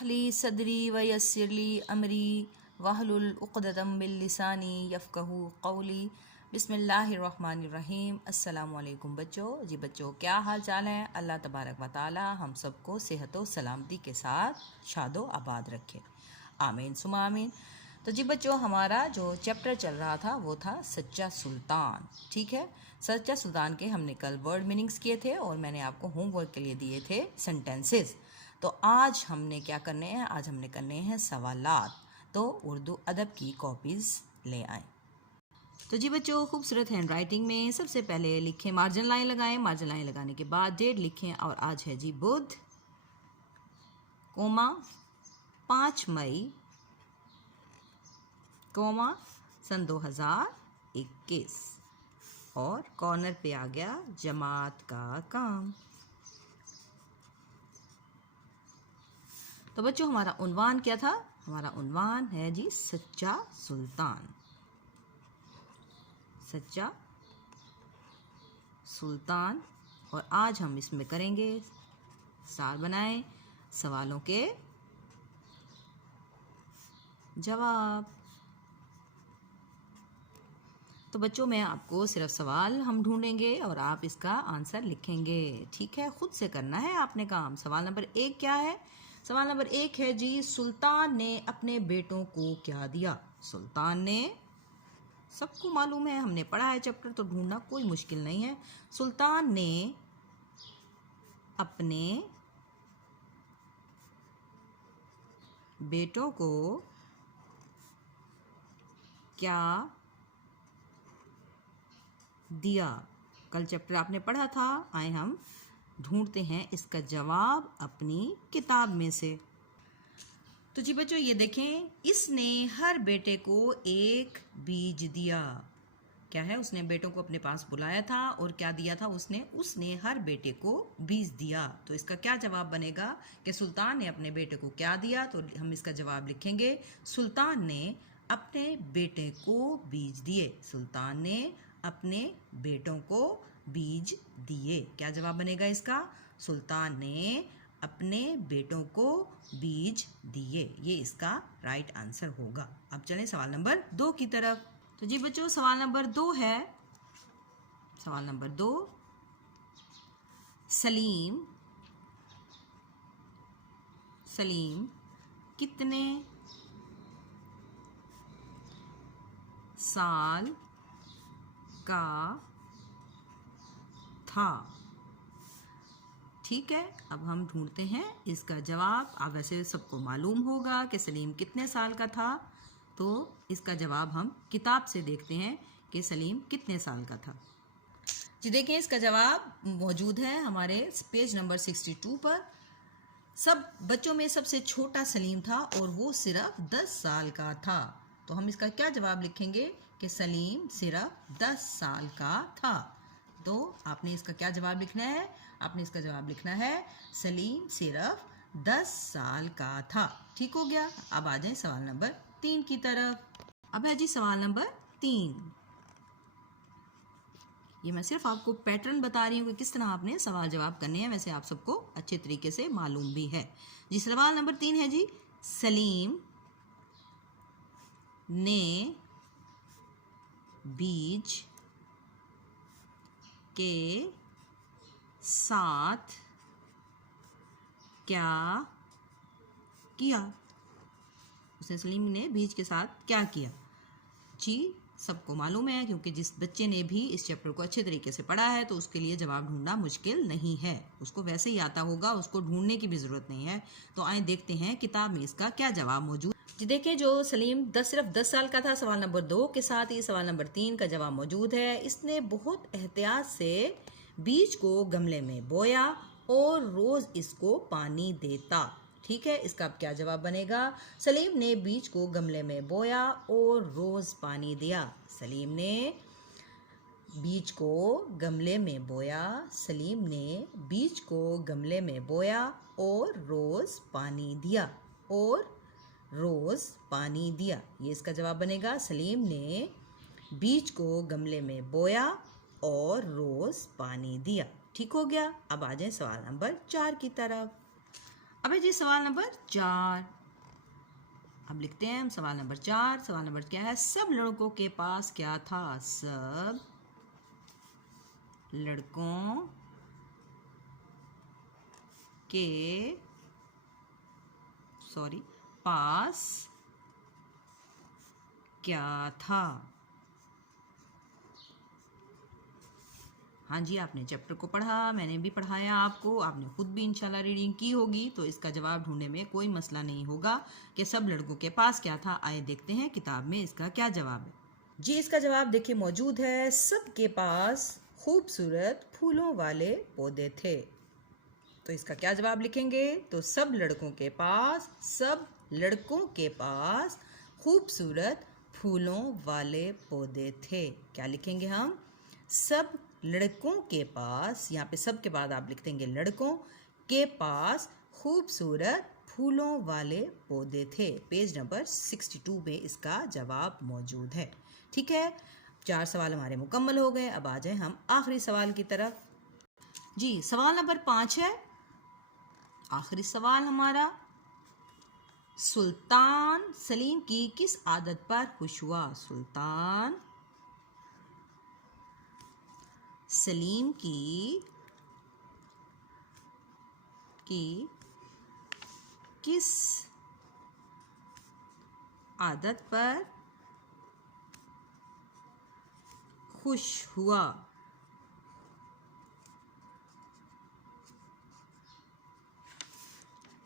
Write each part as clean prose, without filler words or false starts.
इश्रह ली सदरी व यस्सिर ली अमरी वहलुल उक़दतम मिन लिसानी यफ़क़हू क़ौली। बिस्मिल्लाहिर्रहमानिर्रहीम। अस्सलामु अलैकुम बच्चों। जी बच्चों, क्या हाल चाल है? अल्लाह तबारक व तआला हम सबको सेहत व सलामती के साथ शादो आबाद रखे, आमीन सुमा आमीन। तो जी बच्चों, हमारा जो चैप्टर चल रहा था वो था सच्चा सुल्तान। ठीक है, सच्चा सुल्तान के हमने कल वर्ड मीनिंग्स किए थे और मैंने आपको होमवर्क के लिए दिए थे सेंटेंसेस। तो आज हमने क्या करने हैं? आज हमने करने हैं सवालात। तो उर्दू अदब की कॉपीज़ ले आएँ। तो जी बच्चों, खूबसूरत हैंड राइटिंग में सबसे पहले लिखें, मार्जिन लाइन लगाएं। मार्जिन लाइन लगाने के बाद डेट लिखें और आज है जी बुध, कोमा 5 मई, कोमा सन 2021 और कॉर्नर पे आ गया जमात का काम। तो बच्चों, हमारा उन्वान क्या था? हमारा उन्वान है जी सच्चा सुल्तान। सच्चा सुल्तान। और आज हम इसमें करेंगे सार बनाएं, सवालों के जवाब। तो बच्चों, मैं आपको सिर्फ सवाल हम ढूंढेंगे और आप इसका आंसर लिखेंगे। ठीक है, खुद से करना है आपने काम। सवाल नंबर 1 क्या है? सवाल नंबर 1 है जी, सुल्तान ने अपने बेटों को क्या दिया? सुल्तान ने, सबको मालूम है, हमने पढ़ा है चैप्टर, तो ढूंढना कोई मुश्किल नहीं है। सुल्तान ने अपने बेटों को क्या दिया? कल चैप्टर आपने पढ़ा था। आए हम ढूंढते हैं इसका जवाब अपनी किताब में से। तो जी बच्चों, ये देखें, इसने हर बेटे को एक बीज दिया। क्या है? उसने बेटों को अपने पास बुलाया था और क्या दिया था? उसने हर बेटे को बीज दिया। तो इसका क्या जवाब बनेगा कि सुल्तान ने अपने बेटे को क्या दिया? तो हम इसका जवाब लिखेंगे, सुल्तान ने अपने बेटे को बीज दिए। सुल्तान ने अपने बेटों को बीज दिए। क्या जवाब बनेगा इसका? सुल्तान ने अपने बेटों को बीज दिए। ये इसका राइट आंसर होगा। अब चलें सवाल नंबर 2 की तरफ। तो जी बच्चों, सवाल नंबर 2 है, सवाल नंबर 2, सलीम कितने साल का था? ठीक है, अब हम ढूंढते हैं इसका जवाब। आप वैसे सबको मालूम होगा कि सलीम कितने साल का था, तो इसका जवाब हम किताब से देखते हैं कि सलीम कितने साल का था। जी देखें, इसका जवाब मौजूद है हमारे पेज नंबर 62 पर। सब बच्चों में सबसे छोटा सलीम था और वो सिर्फ 10 साल का था। तो हम इसका क्या जवाब लिखेंगे कि सलीम सिर्फ 10 साल का था। तो आपने इसका क्या जवाब लिखना है? आपने इसका जवाब लिखना है सलीम सिर्फ 10 साल का था। ठीक हो गया। अब आ जाए सवाल नंबर 3 की तरफ। अब है जी सवाल नंबर 3। ये मैं सिर्फ आपको पैटर्न बता रही हूँ कि किस तरह आपने सवाल जवाब करने हैं। वैसे आप सबको अच्छे तरीके से मालूम भी है। जी सवाल नंबर 3 है जी, सलीम ने बीज के साथ क्या किया? उसने सलीम ने बीज के साथ क्या किया? जी सबको मालूम है, क्योंकि जिस बच्चे ने भी इस चैप्टर को अच्छे तरीके से पढ़ा है तो उसके लिए जवाब ढूंढना मुश्किल नहीं है। उसको वैसे ही आता होगा, उसको ढूंढने की भी ज़रूरत नहीं है। तो आए देखते हैं किताब में इसका क्या जवाब मौजूद। जी देखिए, जो सलीम सिर्फ 10 साल का था, सवाल नंबर 2 के साथ ही सवाल नंबर 3 का जवाब मौजूद है। इसने बहुत एहतियात से बीज को गमले में बोया और रोज़ इसको पानी देता। ठीक है, इसका अब क्या जवाब बनेगा? सलीम ने बीज को गमले में बोया और रोज़ पानी दिया। सलीम ने बीज को गमले में बोया। सलीम ने बीज को गमले में बोया और रोज़ पानी दिया। और रोज़ पानी दिया, ये इसका जवाब बनेगा। सलीम ने बीज को गमले में बोया और रोज़ पानी दिया। ठीक हो गया। अब आ जाए सवाल नंबर 4 की तरफ। अब है जी सवाल नंबर 4। अब लिखते हैं हम सवाल नंबर 4। सवाल नंबर क्या है? सब लड़कों के पास क्या था? सब लड़कों के पास क्या था? हाँ जी, आपने चैप्टर को पढ़ा, मैंने भी पढ़ाया आपको, आपने खुद भी इंशाल्लाह रीडिंग की होगी, तो इसका जवाब ढूंढने में कोई मसला नहीं होगा कि सब लड़कों के पास क्या था। आइए देखते हैं किताब में इसका क्या जवाब है। जी, इसका जवाब देखिए मौजूद है, सबके पास खूबसूरत फूलों वाले पौधे थे। तो इसका क्या जवाब लिखेंगे? तो सब लड़कों के पास खूबसूरत फूलों वाले पौधे थे। क्या लिखेंगे हम? सब लड़कों के पास, यहाँ पे सब के बाद आप लिख देंगे लड़कों के पास खूबसूरत फूलों वाले पौधे थे। पेज नंबर 62 में इसका जवाब मौजूद है। ठीक है, 4 सवाल हमारे मुकम्मल हो गए। अब आ जाए हम आखिरी सवाल की तरफ। जी, सवाल नंबर 5 है आखिरी सवाल हमारा। सुल्तान सलीम की किस आदत पर खुश हुआ? सुल्तान सलीम की किस आदत पर खुश हुआ?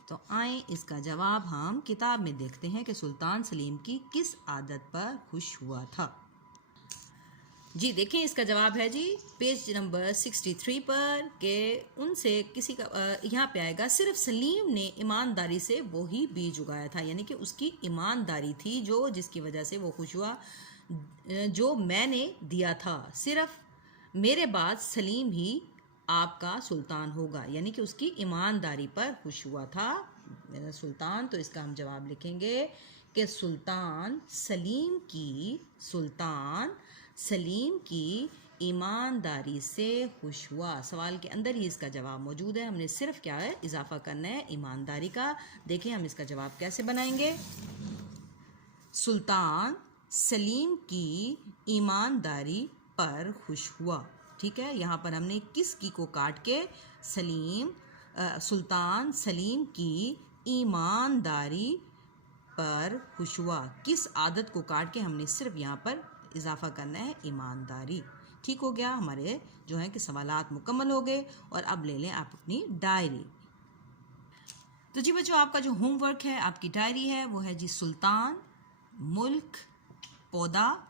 तो आए इसका जवाब हम किताब में देखते हैं कि सुल्तान सलीम की किस आदत पर खुश हुआ था। जी देखें, इसका जवाब है जी पेज नंबर 63 पर के उनसे किसी का यहाँ पे आएगा, सिर्फ सलीम ने ईमानदारी से वो ही बीज उगाया था, यानी कि उसकी ईमानदारी थी जो जिसकी वजह से वो खुश हुआ, जो मैंने दिया था। सिर्फ मेरे बाद सलीम ही आपका सुल्तान होगा, यानी कि उसकी ईमानदारी पर खुश हुआ था मेरा सुल्तान। तो इसका हम जवाब लिखेंगे कि सुल्तान सलीम की ईमानदारी से खुश हुआ। सवाल के अंदर ही इसका जवाब मौजूद है, हमने सिर्फ क्या है इजाफा करना है ईमानदारी का। देखिए हम इसका जवाब कैसे बनाएंगे। सुल्तान सलीम की ईमानदारी पर खुश हुआ। ठीक है, यहाँ पर हमने किस की को काट के सुल्तान सलीम की ईमानदारी पर खुश हुआ। किस आदत को काट के हमने सिर्फ यहाँ पर इजाफा करना है ईमानदारी। ठीक हो गया, हमारे जो है कि सवालात मुकम्मल हो गए। और अब ले लें आप अपनी डायरी। तो जी बच्चों, आपका जो होमवर्क है, आपकी डायरी है, वो है जी सुल्तान, मुल्क, पौधा,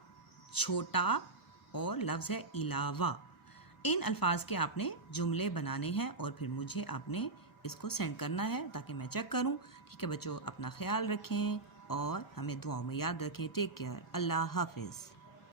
छोटा और लफ्ज़ है इलावा। इन अल्फाज के आपने जुमले बनाने हैं और फिर मुझे आपने इसको सेंड करना है ताकि मैं चेक करूं। ठीक है बच्चों, अपना ख्याल रखें और हमें दुआओं में याद रखें। टेक केयर, अल्लाह हाफिज़।